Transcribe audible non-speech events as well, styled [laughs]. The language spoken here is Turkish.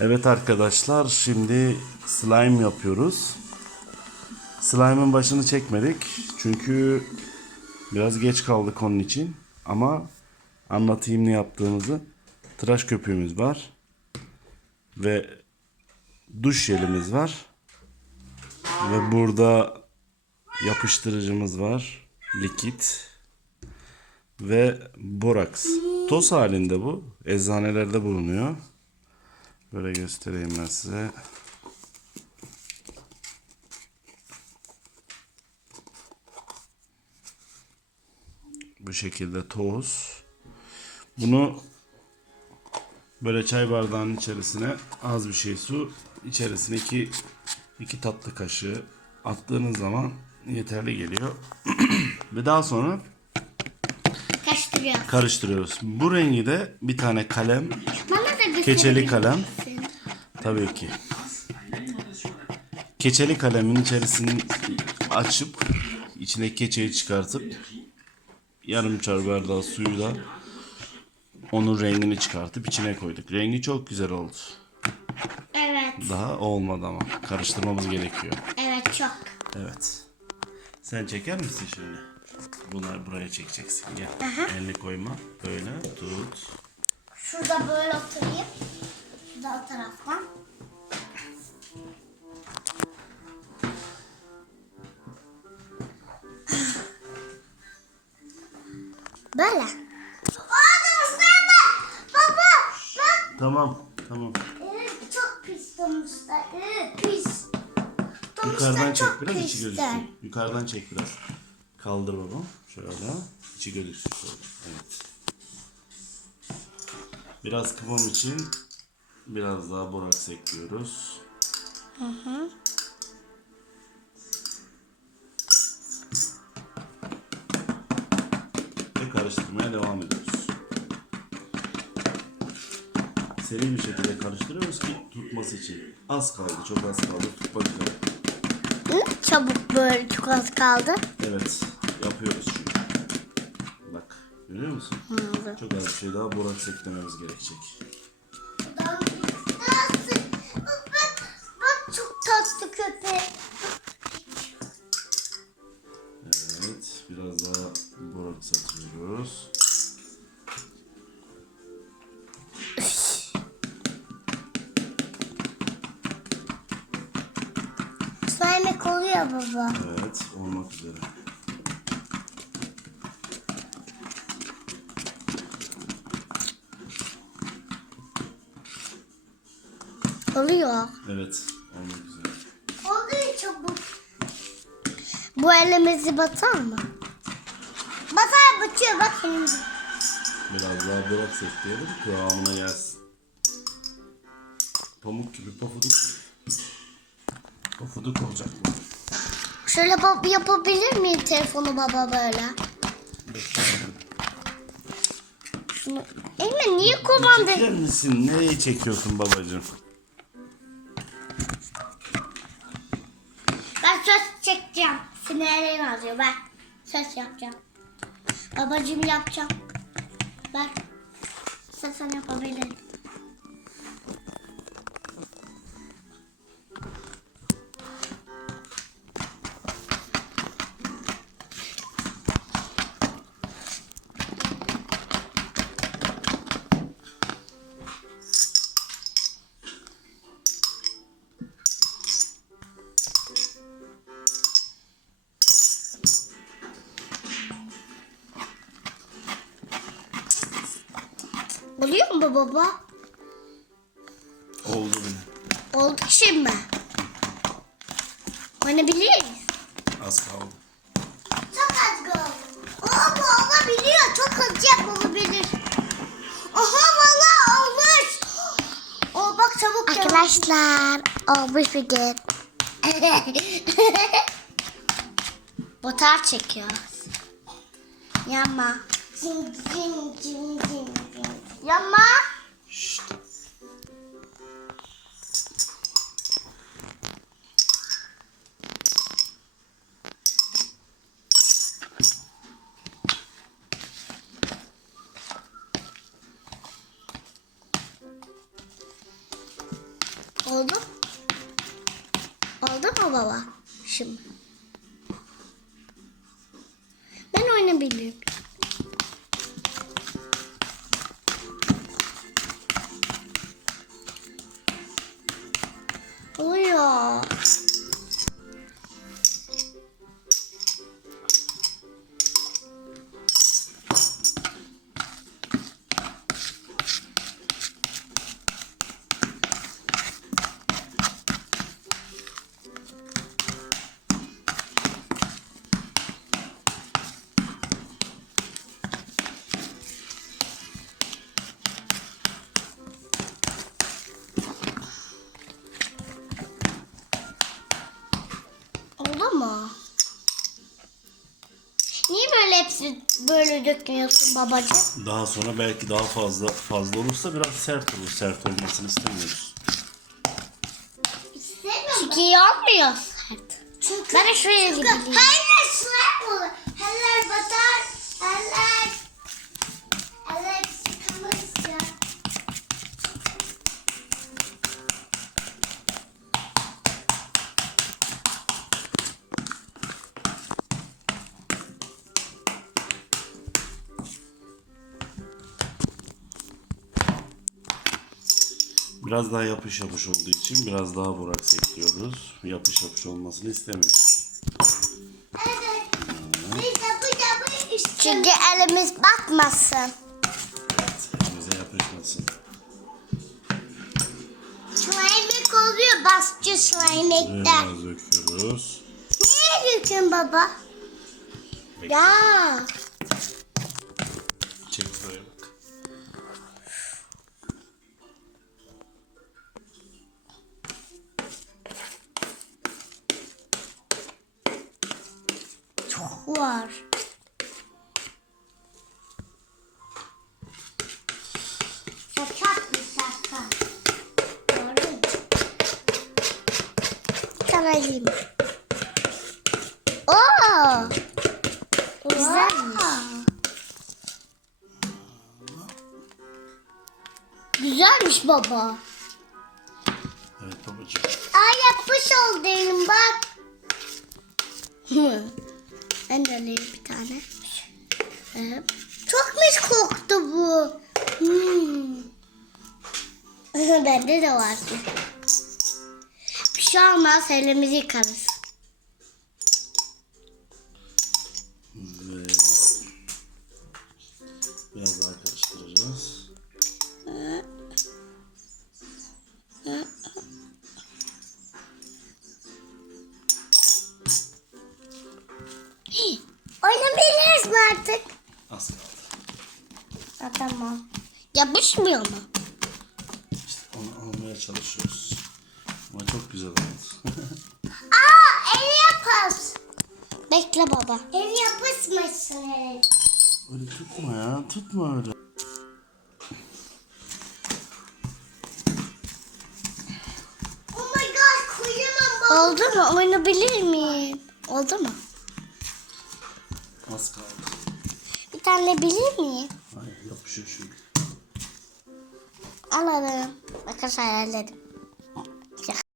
Evet arkadaşlar şimdi slime yapıyoruz. Slime'ın başını çekmedik. Çünkü biraz geç kaldık onun için. Ama anlatayım ne yaptığımızı. Tıraş köpüğümüz var. Ve duş jelimiz var. Ve burada yapıştırıcımız var. Likit. Ve boraks. Toz halinde bu. Eczanelerde bulunuyor. Böyle göstereyim ben size. Bu şekilde toz. Bunu böyle çay bardağının içerisine az bir şey su, içerisine iki, iki tatlı kaşığı attığınız zaman yeterli geliyor. [clears throat] Ve daha sonra Kaçtırıyor. karıştırıyoruz. Bu rengi de bir tane kalem, keçeli kalem. Tabii ki. Keçeli kalemin içerisini açıp içine keçeyi çıkartıp yarım çay bardağı suyu da onun rengini çıkartıp içine koyduk. Rengi çok güzel oldu. Evet. Daha olmadı ama karıştırmamız gerekiyor. Evet çok. Evet. Sen çeker misin şimdi? Bunlar buraya çekeceksin. Gel. Elini koyma. Böyle tut. Şurada böyle oturayım. Şurada o taraftan. Böyle. Aa ıslanma. Baba bak. Tamam. Tamam. Evet, çok pis domuzlar. Evet, pis. Domuzlar Yukarıdan çok çek biraz içi pisler. gözüksün. Yukarıdan çek biraz. Kaldır babam. Şöyle. içi gözüksün şöyle. Evet. Biraz kıvam için biraz daha boraks ekliyoruz. Ve karıştırmaya devam ediyoruz. Seri bir şekilde karıştırıyoruz ki tutması için. Az kaldı, çok az kaldı. Tutmak üzere. Hı? Çabuk böyle çok az kaldı. Evet, yapıyoruz görüyor musun? Çok az bir şey daha boraks eklememiz gerekecek. Bak, bak çok tatlı köpek. Evet, biraz daha boraks atıyoruz. Slime oluyor baba. Evet, olmak üzere. Oluyor. Evet, olmak üzere. Oluyor çabuk. Bu elimizi batar mı? Batar batıyor bak şimdi. Biraz daha boraks ekleyelim, kıvamına gelsin. Pamuk gibi pofuduk. Pofuduk olacak bu. Şöyle bab yapabilir miyim telefonu baba böyle? Şunu... Eymen niye kullandı? Çeker misin? Nereye çekiyorsun babacığım? Söz çekeceğim. Sinirlerim azıyor ben. Söz yapacağım. Babacığım yapacağım. Sen sen yapabilirim. Oluyor mu baba? Oldu bile. Oldu şimdi. Oynayabiliriz. Az kaldı. Çok az kaldı. Aa bu olabiliyor. Çok hızlı yapılabilir. Aha valla olmuş. O bak çabuk Arkadaşlar olmuş bir gün. [laughs] Botar çekiyoruz. Yanma. Cim cim cim cim cim. Yanma. Şşt. Oldu. Oldu mu baba? Şimdi. Mu? Niye böyle hepsi böyle döküyorsun babacığım? Daha sonra belki daha fazla fazla olursa biraz sert olur. Sert olmasını istemiyoruz. Çünkü yanmıyor sert. Çünkü, ben de şuraya gideyim. Hayır slime olur. Eller batar. Biraz daha yapış yapış olduğu için biraz daha boraks ekliyoruz. Yapış yapış olmasını istemiyoruz. Çünkü elimiz batmasın. Evet, elimize yapışmasın. Slime'lik oluyor basçı slime'likler. Biraz döküyoruz. Niye dökün baba? Bekle. Ya. Çek buraya var. Saçak bir şaka. Doğru? Sana alayım. Oo. Güzelmiş. Güzelmiş baba. Evet babacığım. Ay yapmış oldu elim bak. [laughs] ben de alayım bir tane. Evet. Çok mis koktu bu. Hmm. [laughs] Bende de var. Bir şey olmaz elimizi yıkarız. Yapışmıyor mu? İşte onu almaya çalışıyoruz. Ama çok güzel oldu. [laughs] Aa ev yapas. Bekle baba. Ev yapışmasın el. öyle tutma ya. Tutma öyle. Oh my god koyamam baba. Oldu mu? Oynayabilir miyim? Oldu mu? Az kaldı. Bir tane bilir miyim? Hayır yapışıyor çünkü. Alalım. Bakın hayalledim.